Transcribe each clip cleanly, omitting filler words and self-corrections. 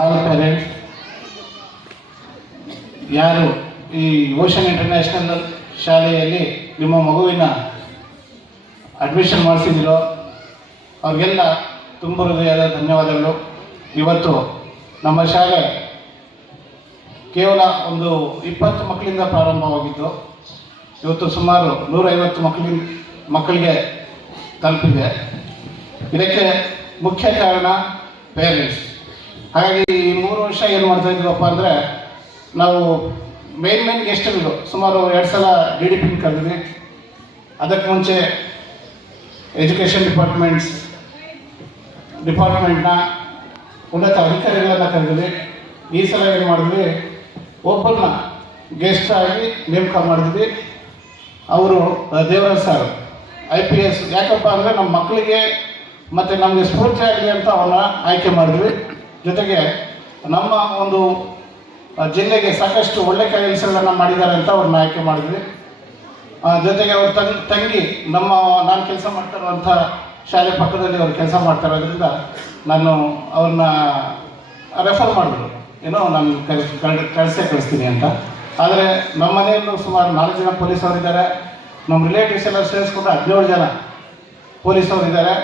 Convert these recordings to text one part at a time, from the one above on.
All parents ಯಾರು ಈ ocean international ಶಾಲೆಯಲ್ಲಿ ನಿಮ್ಮ ಮಗುವಿನ ಅಡ್ಮಿಷನ್ ಮಾಡಿಸಿದಿರೋ ಅವ್ರಿಗೆಲ್ಲ ತುಂಬ ಹೃದಯದ ಧನ್ಯವಾದಗಳು. ಇವತ್ತು ನಮ್ಮ ಶಾಲೆ ಕೇವಲ ಒಂದು 20 ಮಕ್ಕಳಿಂದ ಪ್ರಾರಂಭವಾಗಿದ್ದು ಇವತ್ತು ಸುಮಾರು 150 ಮಕ್ಕಳಿಗೆ ತಲುಪಿದೆ. ಇದಕ್ಕೆ ಮುಖ್ಯ ಕಾರಣ ಪೇರೆಂಟ್ಸ್. ಹಾಗಾಗಿ ಈ 3 ವರ್ಷ ಏನು ಮಾಡ್ತಾ ಇದ್ದೀವಪ್ಪ ಅಂದರೆ, ನಾವು ಮೇನ್ ಗೆಸ್ಟ್ಗಳು ಸುಮಾರು 2 ಸಲ DDP ಕರೆದಿದ್ವಿ. ಅದಕ್ಕೆ ಮುಂಚೆ ಎಜುಕೇಷನ್ ಡಿಪಾರ್ಟ್ಮೆಂಟ್ನ ಉನ್ನತ ಅಧಿಕಾರಿಗಳನ್ನು ಕರೆದಿದ್ವಿ. ಈ ಸಲ ಏನು ಮಾಡಿದ್ವಿ, ಒಬ್ಬರನ್ನ ಗೆಸ್ಟ್ ಆಗಿ ನೇಮಕ ಮಾಡಿದ್ವಿ. ಅವರು ದೇವರಾಜ್ ಸರ್ IPS. ಯಾಕಪ್ಪ ಅಂದರೆ ನಮ್ಮ ಮಕ್ಕಳಿಗೆ ಮತ್ತು ನಮಗೆ ಸ್ಫೂರ್ತಿ ಆಗಲಿ ಅಂತ ಅವ್ರನ್ನ ಆಯ್ಕೆ ಮಾಡಿದ್ವಿ. ಜೊತೆಗೆ ನಮ್ಮ ಒಂದು ಜಿಲ್ಲೆಗೆ ಸಾಕಷ್ಟು ಒಳ್ಳೆ ಕೆಲಸಗಳನ್ನು ಮಾಡಿದ್ದಾರೆ ಅಂತ ಅವ್ರನ್ನ ಆಯ್ಕೆ ಮಾಡಿದ್ವಿ. ಜೊತೆಗೆ ಅವ್ರ ತಂಗಿ ನಾನು ಕೆಲಸ ಮಾಡ್ತಾ ಇರುವಂಥ ಶಾಲೆ ಪಕ್ಕದಲ್ಲಿ ಅವ್ರು ಕೆಲಸ ಮಾಡ್ತಾ ಇರೋದ್ರಿಂದ ನಾನು ಅವ್ರನ್ನ ರೆಫರ್ ಮಾಡಿದ್ರು, ನಾನು ಕಳಿಸ್ತೀನಿ ಅಂತ. ಆದರೆ ನಮ್ಮ ಮನೆಯಲ್ಲೂ ಸುಮಾರು 4 ಜನ ಪೊಲೀಸವರಿದ್ದಾರೆ. ನಮ್ಮ ರಿಲೇಟಿವ್ಸ್ ಎಲ್ಲ ಸೇರಿಸ್ಕೊಂಡು 17 ಜನ ಪೊಲೀಸವರಿದ್ದಾರೆ.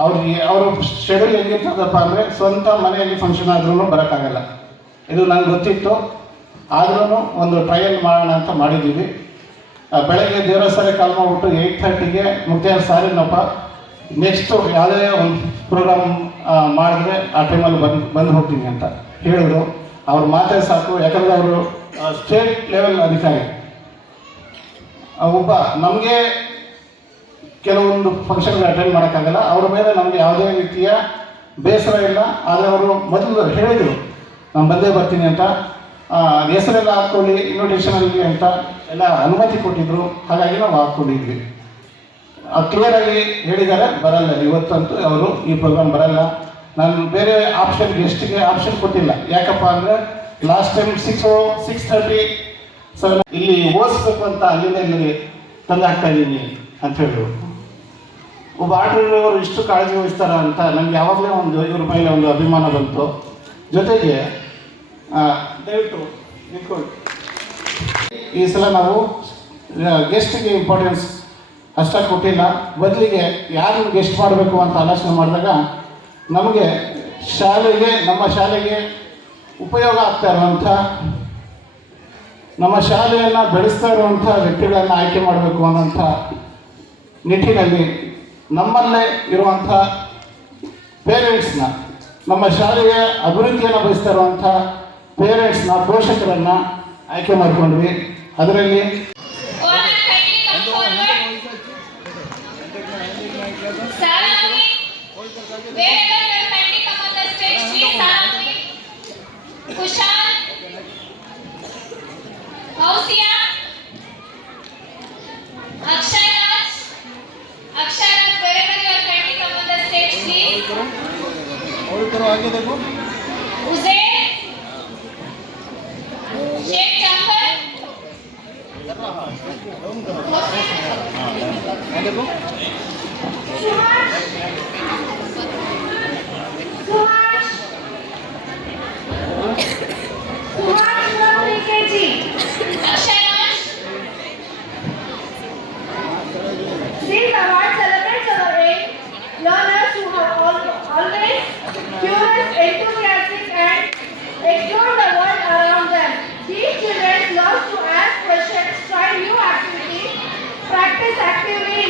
ಅವರು ಶೆಡ್ಯೂಲ್ ಹೆಂಗಿರ್ತದಪ್ಪ ಅಂದರೆ, ಸ್ವಂತ ಮನೆಯಲ್ಲಿ ಫಂಕ್ಷನ್ ಆದ್ರೂ ಬರೋಕ್ಕಾಗಲ್ಲ. ಇದು ನನಗೆ ಗೊತ್ತಿತ್ತು. ಆದ್ರೂ ಒಂದು ಟ್ರಯಲ್ ಮಾಡೋಣ ಅಂತ ಮಾಡಿದ್ದೀವಿ. ಬೆಳಗ್ಗೆ ದೇವರ ಸಾರಿ ಕಾಲ್ ಮಾಡಿಬಿಟ್ಟು 8:30ಗೆ ಮುಕ್ತಾಯ ಸಾರಿನಪ್ಪ, ನೆಕ್ಸ್ಟು ಯಾವುದೇ ಒಂದು ಪ್ರೋಗ್ರಾಮ್ ಮಾಡಿದ್ರೆ ಆ ಟೈಮಲ್ಲಿ ಬಂದು ಹೋಗ್ತೀನಿ ಅಂತ ಹೇಳಿದ್ರು. ಅವ್ರ ಮಾತೇ ಸಾಕು. ಯಾಕಂದರೆ ಅವರು ಸ್ಟೇಟ್ ಲೆವೆಲ್ ಅಧಿಕಾರಿ. ಒಬ್ಬ ನಮಗೆ ಕೆಲವೊಂದು ಫಂಕ್ಷನ್ಗಳು ಅಟೆಂಡ್ ಮಾಡೋಕ್ಕಾಗಲ್ಲ. ಅವ್ರ ಮೇಲೆ ನಮಗೆ ಯಾವುದೇ ರೀತಿಯ ಬೇಸರ ಇಲ್ಲ. ಆದರೆ ಅವರು ಮೊದಲು ಹೇಳಿದರು, ನಾನು ಬಂದೇ ಬರ್ತೀನಿ ಅಂತ. ಹೆಸರೆಲ್ಲ ಹಾಕ್ಕೊಳ್ಳಿ ಇನ್ವಿಟೇಷನಲ್ಲಿ ಅಂತ ಎಲ್ಲ ಅನುಮತಿ ಕೊಟ್ಟಿದ್ದರು. ಹಾಗಾಗಿ ನಾವು ಹಾಕ್ಕೊಂಡಿದ್ವಿ. ಕ್ಲಿಯರಾಗಿ ಹೇಳಿದ್ದಾರೆ, ಬರಲ್ಲ ಇವತ್ತಂತೂ ಅವರು ಈ ಪ್ರೋಗ್ರಾಮ್ ಬರಲ್ಲ. ನಾನು ಬೇರೆ ಗೆಸ್ಟಿಗೆ ಆಪ್ಷನ್ ಕೊಟ್ಟಿಲ್ಲ. ಯಾಕಪ್ಪ ಅಂದರೆ ಲಾಸ್ಟ್ ಟೈಮ್ 6:30 ಇಲ್ಲಿ ಓದಿಸ್ಬೇಕು ಅಂತ ಅಲ್ಲಿಂದ ಇಲ್ಲಿ ತಂದು ಹಾಕ್ತಾ ಇದ್ದೀನಿ ಅಂತ ಹೇಳಿದ್ರು. ಒಬ್ಬ ಆಟೋದವರು ಇಷ್ಟು ಕಾಳಜಿ ವಹಿಸ್ತಾರ ಅಂತ ನನಗೆ ಯಾವಾಗಲೇ ಇವ್ರ ಮೇಲೆ ಒಂದು ಅಭಿಮಾನ ಬಂತು. ಜೊತೆಗೆ ದಯವಿಟ್ಟು ನಿಂತ್ಕೊಳ್ಳಿ. ಈ ಸಲ ನಾವು ಗೆಸ್ಟಿಗೆ ಇಂಪಾರ್ಟೆನ್ಸ್ ಅಷ್ಟಾಗಿ ಕೊಟ್ಟಿಲ್ಲ. ಬದಲಿಗೆ ಯಾರನ್ನು ಗೆಸ್ಟ್ ಮಾಡಬೇಕು ಅಂತ ಆಲೋಚನೆ ಮಾಡಿದಾಗ ನಮಗೆ ನಮ್ಮ ಶಾಲೆಗೆ ಉಪಯೋಗ ಆಗ್ತಾ ಇರುವಂಥ, ನಮ್ಮ ಶಾಲೆಯನ್ನು ಬೆಳೆಸ್ತಾ ಇರುವಂಥ ವ್ಯಕ್ತಿಗಳನ್ನು ಆಯ್ಕೆ ಮಾಡಬೇಕು ಅನ್ನೋಂಥ ನಿಟ್ಟಿನಲ್ಲಿ ನಮ್ಮಲ್ಲೇ ಇರುವಂಥ ಪೇರೆಂಟ್ಸ್ನ, ನಮ್ಮ ಶಾಲೆಯ ಅಭಿವೃದ್ಧಿಯನ್ನು ಬಯಸ್ತಾ ಇರುವಂಥ ಪೇರೆಂಟ್ಸ್ನ, ಪೋಷಕರನ್ನು ಆಯ್ಕೆ ಮಾಡಿಕೊಂಡ್ವಿ. ಅದರಲ್ಲಿ आगे देखो देखो These awards celebrate our learners who have always curious, enthusiastic, and explore the world around them. These children love to ask questions, try new activities, practice actively.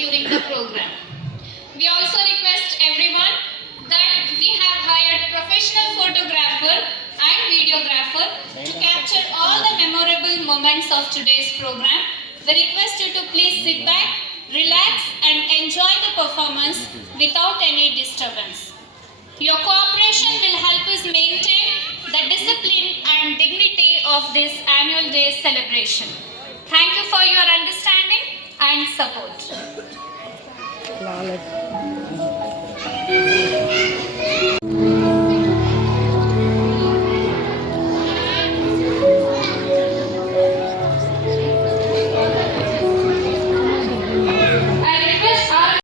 During the program. We also request everyone that we have hired professional photographer and videographer to capture all the memorable moments of today's program. We request you to please sit back, relax and enjoy the performance without any disturbance. Your cooperation will help us maintain the discipline and dignity of this annual day celebration. Thank you for your understanding and support.